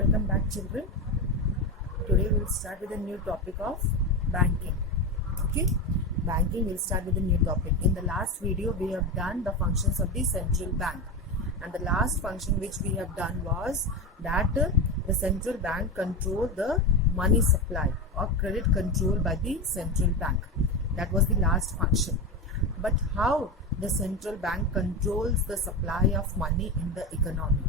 welcome back children. Today we will start with a new topic of banking. Okay, banking will start with a new topic. In the last video we have done the functions of the central bank, and the last function which we have done was that the central bank control the money supply or credit control by the central bank. That was the last function. But how the central bank controls the supply of money in the economy?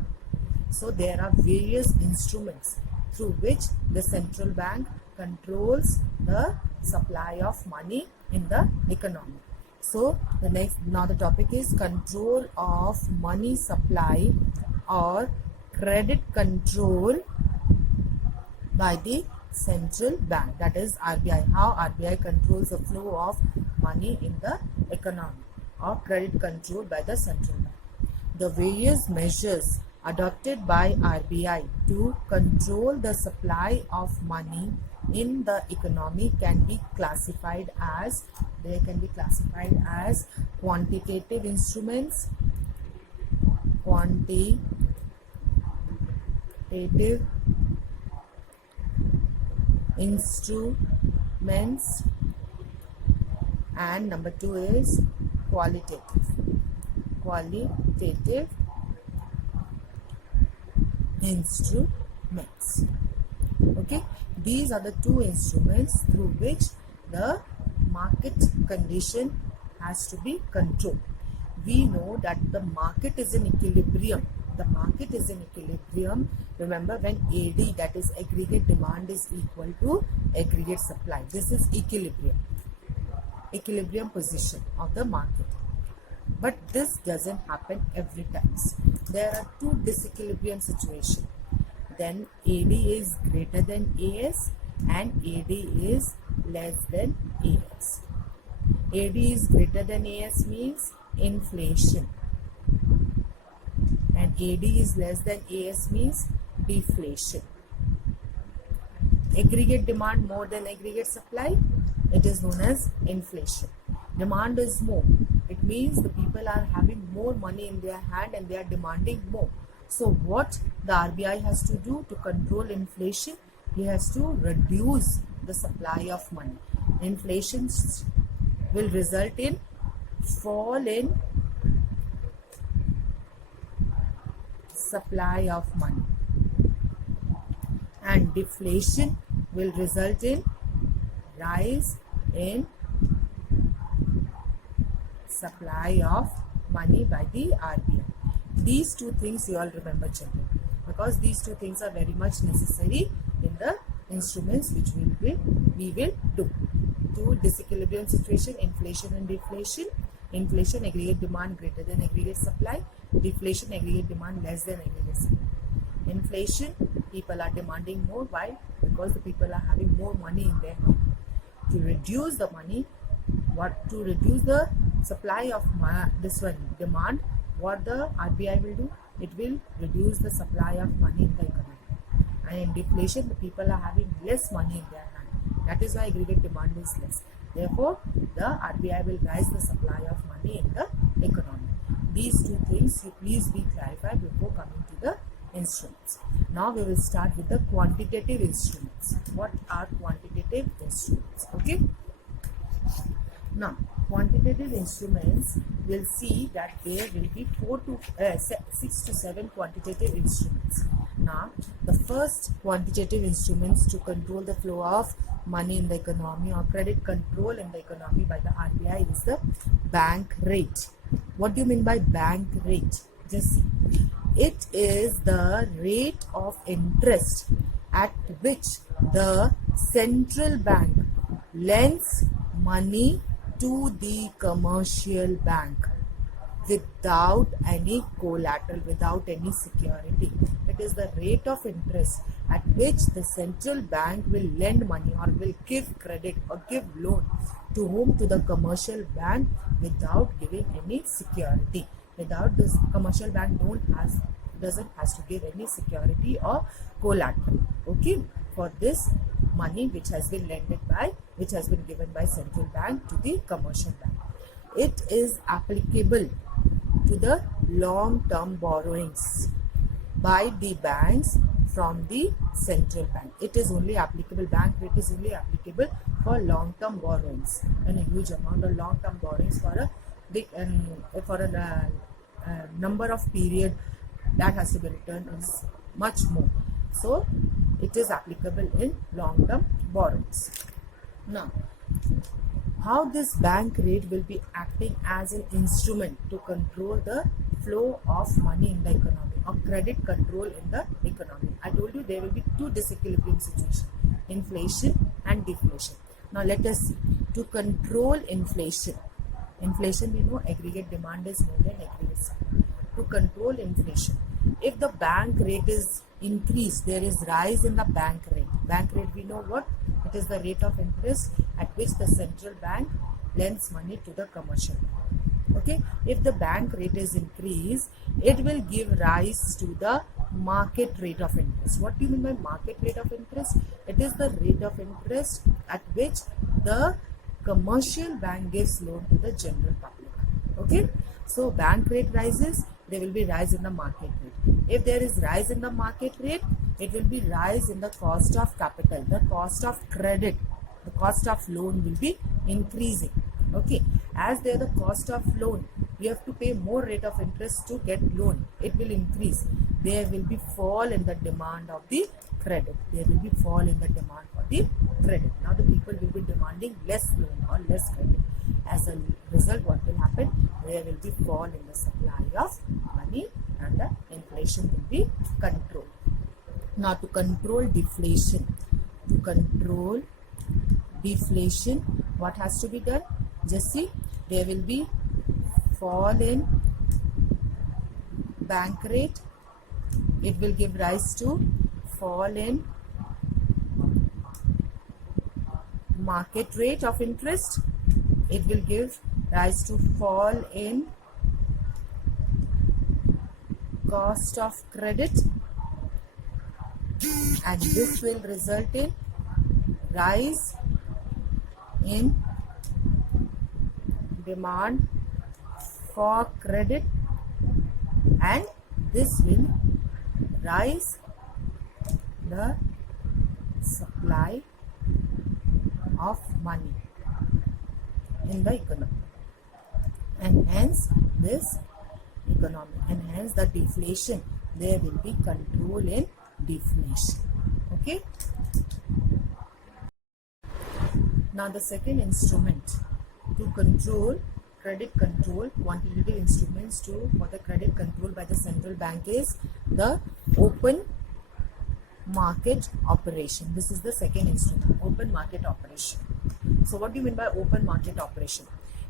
So there are various instruments through which the central bank controls the supply of money in the economy. So now the topic is control of money supply or credit control by the central bank, that is RBI. How RBI controls the flow of money in the economy or credit control by the central bank. The various measures adopted by RBI to control the supply of money in the economy can be classified as quantitative instruments, and number 2 is qualitative instruments. Okay, these are the two instruments through which the market condition has to be controlled. We know that the market is in equilibrium. Remember, when AD, that is aggregate demand, is equal to aggregate supply. This is equilibrium position of the market. But this doesn't happen every time. There are two disequilibrium situations. Then AD is greater than AS and AD is less than AS. AD is greater than AS means inflation, and AD is less than AS means deflation. Aggregate demand more than aggregate supply, it is known as inflation. Demand is more. It means the people are having more money in their hand and they are demanding more. So what the RBI has to do to control inflation? He has to reduce the supply of money. Inflation will result in fall in supply of money, and deflation will result in rise in supply of money by the RBI. These two things you all remember, children, because these two things are very much necessary in the instruments which we will do. Two disequilibrium situation, inflation and deflation. Inflation, aggregate demand greater than aggregate supply. Deflation, aggregate demand less than aggregate supply. Inflation, people are demanding more. Why? Because the people are having more money in their hand. To reduce the money, to reduce the supply of demand, what the RBI will do? It will reduce the supply of money in the economy. And in deflation, the people are having less money in their hand. That is why aggregate demand is less. Therefore, the RBI will rise the supply of money in the economy. These two things you please be clarified before coming to the instruments. Now we will start with the quantitative instruments. What are quantitative instruments? Okay. Now, quantitative instruments, will see that there will be 6 to 7 quantitative instruments. Now, the first quantitative instruments to control the flow of money in the economy or credit control in the economy by the RBI is the bank rate. What do you mean by bank rate? Just see. It is the rate of interest at which the central bank lends money to the commercial bank without any collateral, without any security. It is the rate of interest at which the central bank will lend money or will give credit or give loan to whom? To the commercial bank without giving any security. Without this, commercial bank doesn't has to give any security or collateral. Okay, for this money which has been given by central bank to the commercial bank. It is applicable to the long-term borrowings by the banks from the central bank. It is only applicable, bank rate is only applicable for long-term borrowings, and a huge amount of long-term borrowings for a big number of period that has to be returned is much more. So it is applicable in long-term borrowings. Now, how this bank rate will be acting as an instrument to control the flow of money in the economy, or credit control in the economy. I told you there will be two disequilibrium situations, inflation and deflation. Now let us see. To control inflation, we know aggregate demand is more than aggregate supply. To control inflation, if the bank rate is increased, there is rise in the bank rate. Bank rate, we know what? It is the rate of interest at which the central bank lends money to the commercial bank. Okay, if the bank rate is increased, it will give rise to the market rate of interest. What do you mean by market rate of interest? It is the rate of interest at which the commercial bank gives loan to the general public. Okay, so bank rate rises, there will be rise in the market rate. If there is rise in the market rate, it will be rise in the cost of capital, the cost of credit, the cost of loan will be increasing. Okay, as there the cost of loan, you have to pay more rate of interest to get loan, it will increase. There will be fall in the demand of the credit. There will be fall in the demand for the credit. Now the people will be demanding less loan or less credit. As a result, what will happen? There will be fall in the supply of money and the inflation will be controlled. Now to control deflation, what has to be done? Just see, there will be fall in bank rate, it will give rise to fall in market rate of interest, it will give rise to fall in cost of credit, and this will result in rise in demand for credit, and this will rise the supply of money in the economy, and hence this economy, and hence the deflation, there will be control in deflation. Okay, now the second instrument to control credit control, quantitative instruments for the credit control by the central bank is the open market operation. This is the second instrument, open market operation. So what do you mean by open market operation?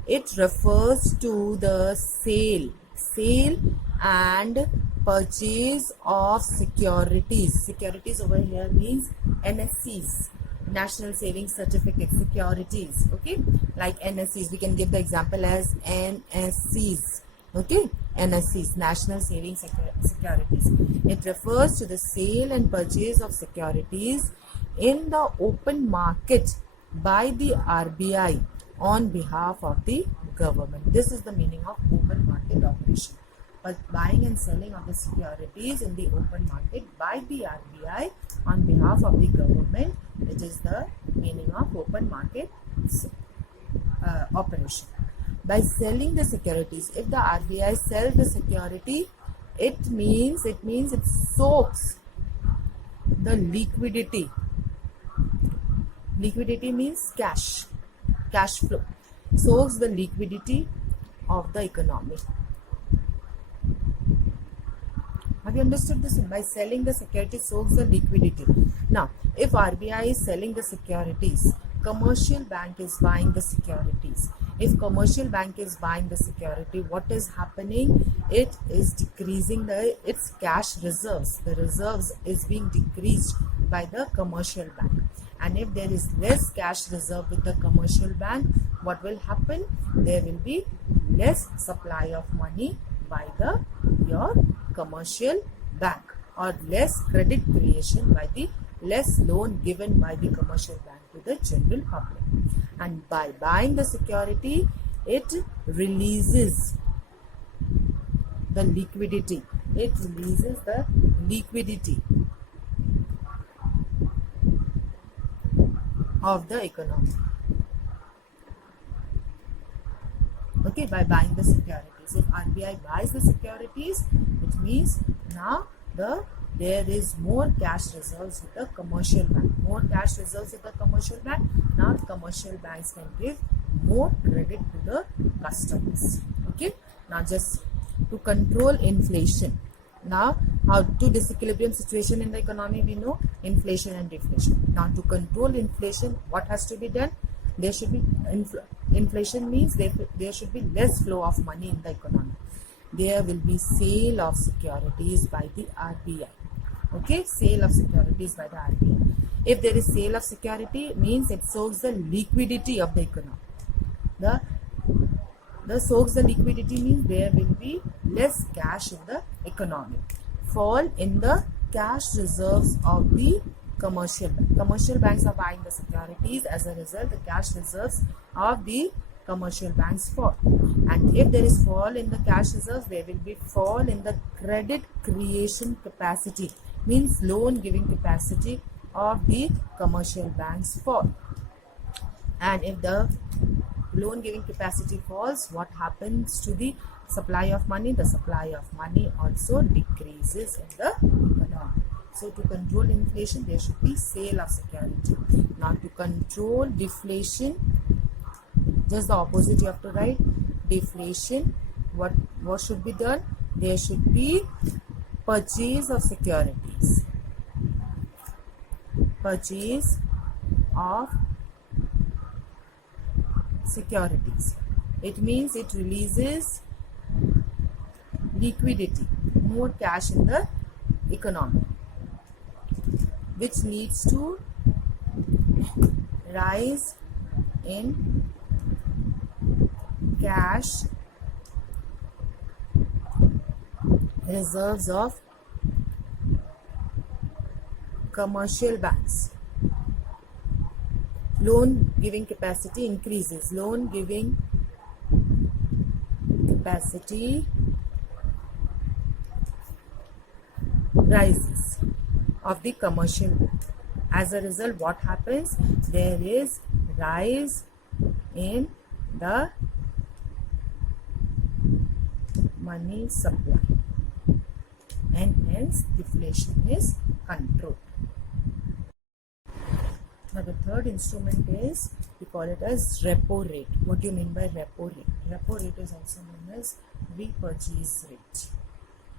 It refers to the sale and purchase of securities. Securities over here means NSCs, National Savings Certificate securities. Okay, like NSCs, we can give the example as NSCs. Okay, NSCs, National Savings Securities. It refers to the sale and purchase of securities in the open market by the RBI on behalf of the government. This is the meaning of open market operation. But buying and selling of the securities in the open market by the RBI on behalf of the government, it is the meaning of open market operation. By selling the securities, if the RBI sells the security, it means it soaks the liquidity. Liquidity means cash flow. Soaks the liquidity of the economy. Have you understood this? By selling the securities, soaks the liquidity. Now, if RBI is selling the securities, commercial bank is buying the securities. If commercial bank is buying the security, what is happening? It is decreasing its cash reserves. The reserves is being decreased by the commercial bank. And if there is less cash reserve with the commercial bank, what will happen? There will be less supply of money by your commercial bank, or less credit creation by the less loan given by the commercial bank to the general public. And by buying the security, it releases the liquidity. It releases the liquidity of the economy. Okay, by buying the securities. If RBI buys the securities, it means now there is more cash reserves with the commercial bank. More cash reserves with the commercial bank. Now commercial banks can give more credit to the customers. Okay. Now just to control inflation. Now how to disequilibrium situation in the economy, we know inflation and deflation. Now to control inflation, what has to be done? There should be inflation means there should be less flow of money in the economy. There will be sale of securities by the RBI. Okay, sale of securities by the RBI. If there is sale of security, means it soaks the liquidity of the economy. The soaks the liquidity means there will be less cash in the economy. Fall in the cash reserves of the commercial bank. Commercial banks are buying the securities. As a result, the cash reserves of the commercial banks fall. And if there is fall in the cash reserves, there will be fall in the credit creation capacity, means loan giving capacity of the commercial banks fall. And if the loan giving capacity falls, what happens to the supply of money? The supply of money also decreases in the economy. So to control inflation, there should be sale of security. Now to control deflation, just the opposite you have to write. Deflation, what should be done? There should be purchase of securities. Purchase of securities. It means it releases liquidity, more cash in the economy, which leads to rise in cash reserves of commercial banks. Loan giving capacity increases. Loan giving capacity rises of the commercial bank. As a result, what happens? There is rise in the money supply, and hence deflation is controlled. Now the third instrument is, we call it as repo rate. What do you mean by repo rate? Repo rate is also known as repurchase rate.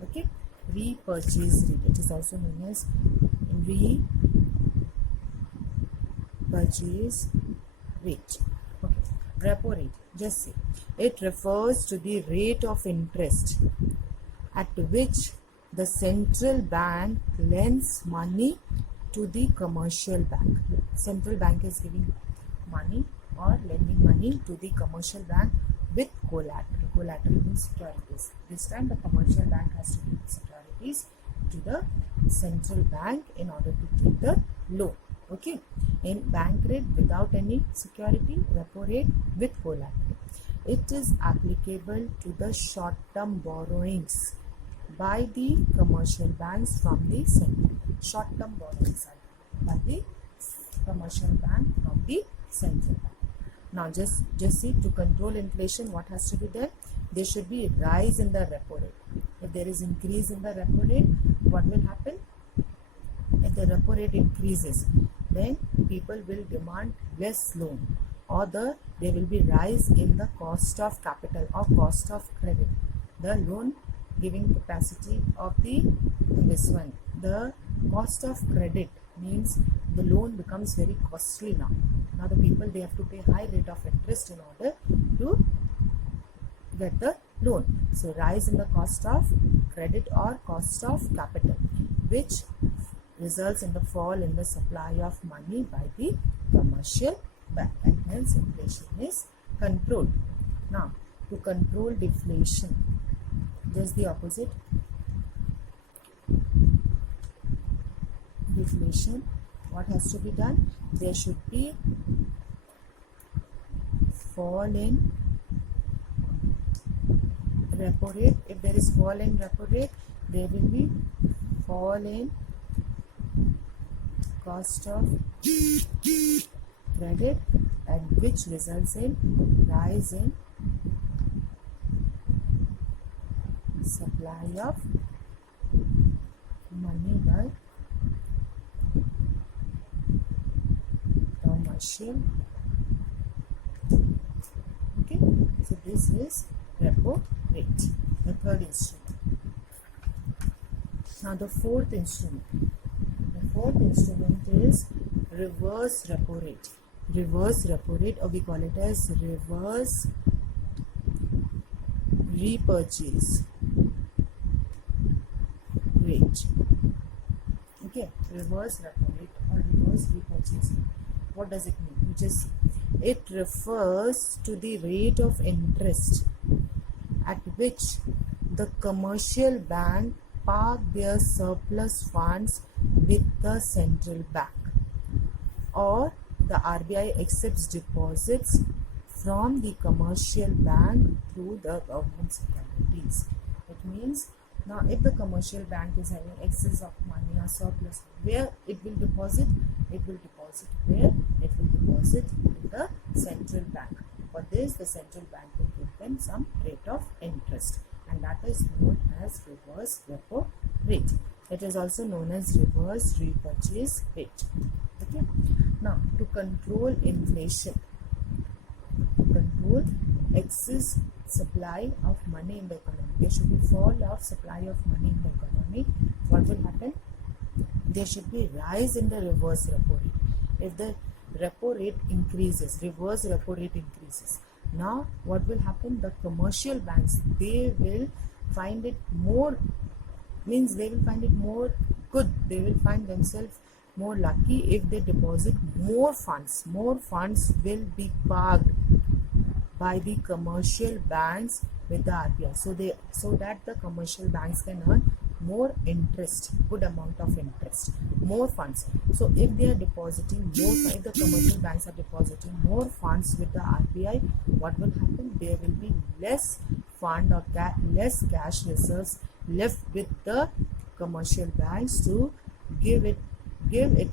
Okay, repurchase rate. It is also known as repurchase rate. Okay, repo rate. Just say it refers to the rate of interest at which the central bank lends money to the commercial bank. Central bank is giving money or lending money to the commercial bank with collateral. Collateral means securities. This time the commercial bank has to give securities to the central bank in order to take the loan. Okay. In bank rate without any security, repo rate with collateral. It is applicable to the short-term borrowings by the commercial banks from the central. Short-term borrowings are by the commercial bank from the central bank. Now just see, to control inflation, what has to be done? There should be a rise in the repo rate. If there is increase in the repo rate, what will happen? If the repo rate increases, then people will demand less loan, or there will be rise in the cost of capital or cost of credit. The loan giving capacity of the cost of credit means the loan becomes very costly now. Now the people, they have to pay high rate of interest in order to get the loan. So rise in the cost of credit or cost of capital, which results in the fall in the supply of money by the commercial bank, and hence inflation is controlled. Now to control deflation, just the opposite. Deflation, what has to be done? There should be fall in repo rate. If there is fall in repo rate, there will be fall in cost of credit, and which results in rise in supply of money by commercial. Okay, so this is repo rate, the third instrument. Now the fourth instrument. The fourth instrument is reverse repo rate. Reverse repo rate, or we call it as reverse repurchase rate. Okay, reverse repo rate or reverse repurchase rate. What does it mean? It refers to the rate of interest at which the commercial bank park their surplus funds with the central bank, or the RBI accepts deposits from the commercial bank through the government securities. It means, now if the commercial bank is having excess of money or surplus, where it will deposit? It will deposit where? It will deposit in the central bank. For this, the central bank will give them some rate of interest, and that is known as reverse repo rate. It is also known as reverse repurchase rate. Okay. Now, to control inflation, to control excess supply of money in the economy, there should be fall of supply of money in the economy. What will happen? There should be rise in the reverse repo rate. If the repo rate increases, reverse repo rate increases, now what will happen? The commercial banks, they will find it more, means they will find it more good, they will find themselves more lucky if they deposit more funds. More funds will be parked by the commercial banks with the RBI, so that the commercial banks can earn more interest, good amount of interest, more funds. So if they are depositing more, if the commercial banks are depositing more funds with the RBI, what will happen? There will be less fund or less cash reserves left with the commercial banks to give it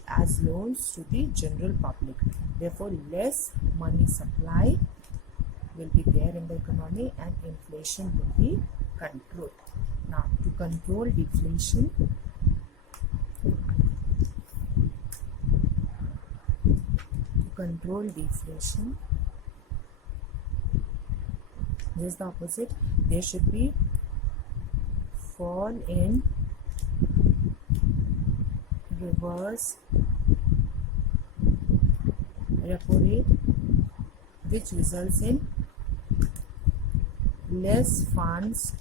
as loans to the general public. Therefore, less money supply will be there in the economy and inflation will be controlled. Now, to control deflation, this is the opposite. There should be fall in reverse repo rate, which results in less funds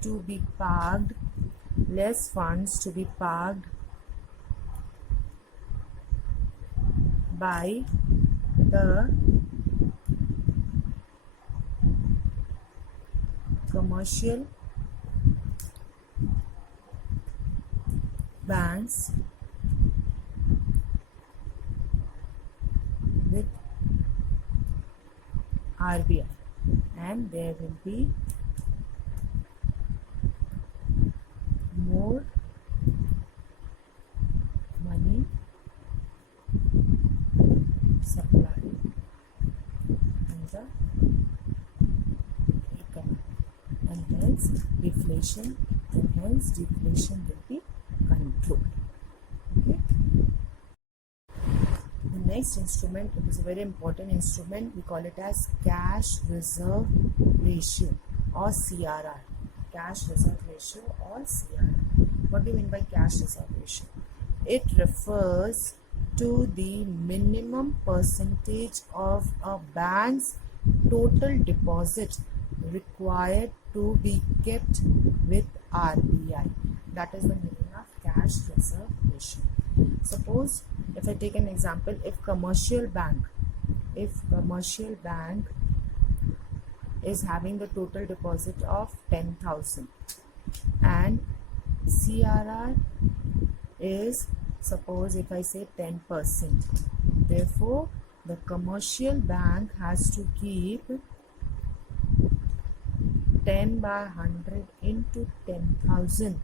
to be parked, by the commercial banks with RBI, and there will be more money supply in the economy, and hence deflation will be controlled. Okay. The next instrument, it is a very important instrument, we call it as cash reserve ratio or CRR. Cash reserve ratio or CRR. What do you mean by cash reserve ratio? It refers to the minimum percentage of a bank's total deposit required to be kept with RBI. That is the meaning of cash reserve ratio. Suppose, if I take an example, if commercial bank is having the total deposit of 10,000 and CRR is, suppose if I say 10%, therefore the commercial bank has to keep 10 by 100 into 10,000.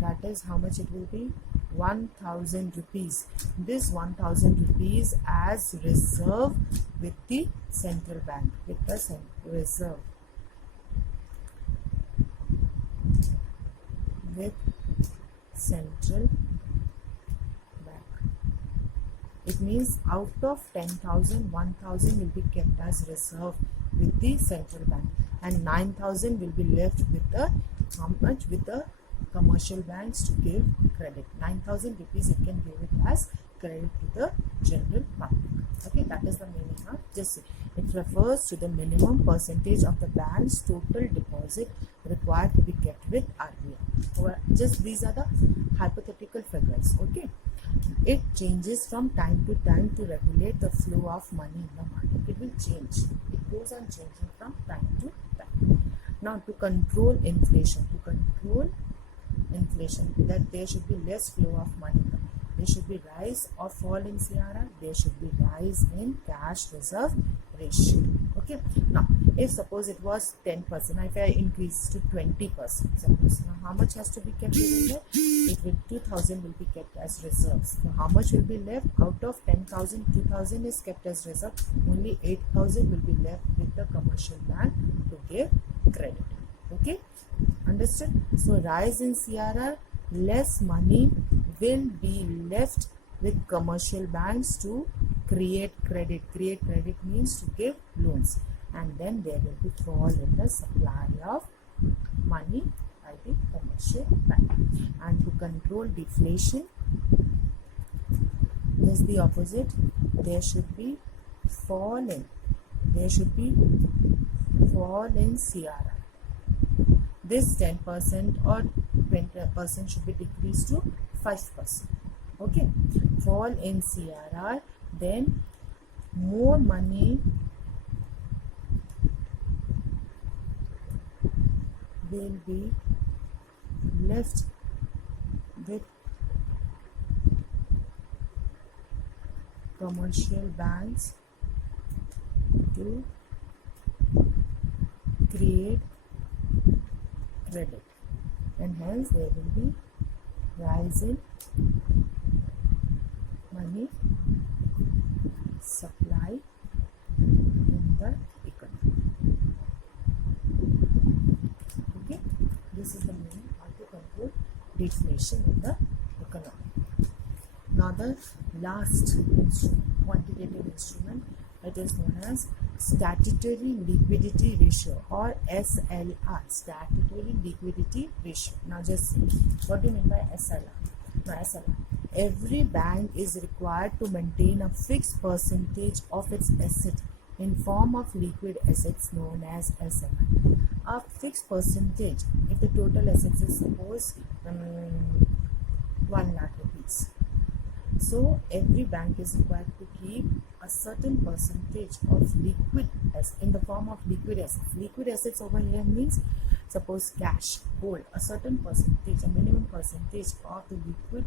That is how much it will be? 1,000 rupees. This 1,000 rupees as reserve with the central bank, with the reserve with central bank. It means out of 10,000, 1,000 will be kept as reserve with the central bank, and 9,000 will be left with the how much with the commercial banks to give credit. 9,000 rupees it can give it as credit to the general public. Okay, that is the meaning of this. It refers to the minimum percentage of the bank's total deposit required to be kept with RBI. Just these are the hypothetical figures. Okay, it changes from time to time to regulate the flow of money in the market. It will change. It goes on changing from time to time. Now, to control inflation, that there should be less flow of money. There should be rise or fall in CRR. There should be rise in cash reserve ratio. Okay. Now, if suppose it was 10%, if I increase to 20%, suppose, now how much has to be kept in there? It will 2,000 will be kept as reserves. So how much will be left? Out of 10,000, 2,000 is kept as reserve. Only 8,000 will be left with the commercial bank to give credit. Okay, understood? So rise in CRR, less money will be left with commercial banks to create credit. Create credit means to give loans, and then there will be fall in the supply of money by the commercial bank. And to control deflation is the opposite. There should be fall in CRR. This 10% or 20% should be decreased to 5%. Okay, fall in CRR, then more money will be left with commercial banks to create credit, and hence there will be rise in money supply in the economy. Okay, this is the meaning how to control deflation in the economy. Now the last quantitative instrument, it is known as statutory liquidity ratio or SLR, statutory liquidity ratio. Now just see, what do you mean by SLR? Now SLR, every bank is required to maintain a fixed percentage of its asset in form of liquid assets known as SLR. A fixed percentage, if the total assets is suppose 1 lakh rupees. So every bank is required to keep a certain percentage of liquid assets in the form of liquid assets. Liquid assets over here means suppose cash, gold, a certain percentage, a minimum percentage of the liquid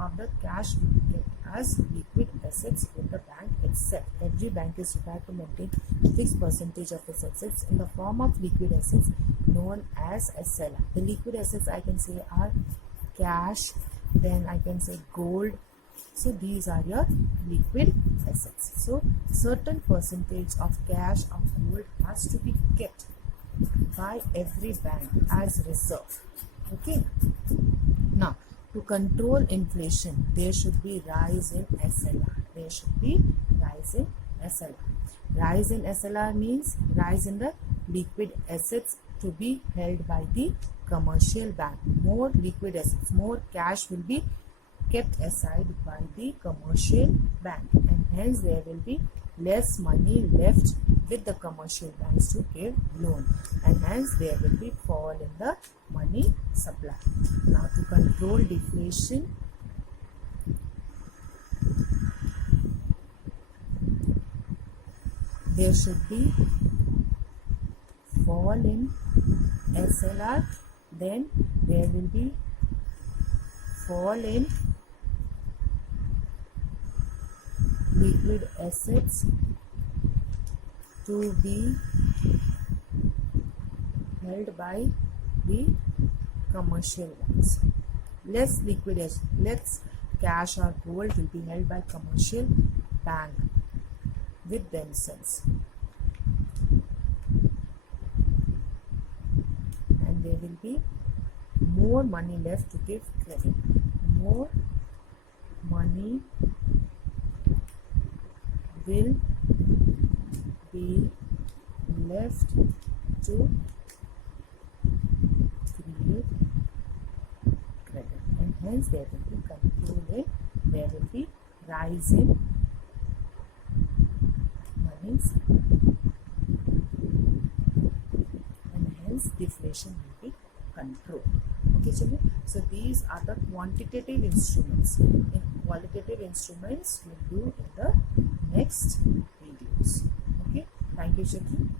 of the cash will be kept as liquid assets with the bank itself. Every bank is required to maintain a fixed percentage of its assets in the form of liquid assets known as SLR. The liquid assets I can say are cash, then I can say gold. So these are your liquid assets. So certain percentage of cash or gold has to be kept by every bank as reserve. Okay. Now to control inflation, there should be rise in SLR. There should be rise in SLR. Rise in SLR means rise in the liquid assets to be held by the commercial bank. More liquid assets, more cash will be kept aside by the commercial bank, and hence there will be less money left with the commercial banks to give loan, and hence there will be fall in the money supply. Now to control deflation, there should be fall in SLR, then there will be fall in liquid assets to be held by the commercial banks. Less liquid assets. cash or gold will be held by commercial bank with themselves, and there will be more money left to give credit. More money will be left to create credit, and hence there will be control in, there will be rise in money supply, and hence deflation will be controlled. Okay, children. So these are the quantitative instruments. In qualitative instruments we'll do in the next videos. Okay. Thank you, children.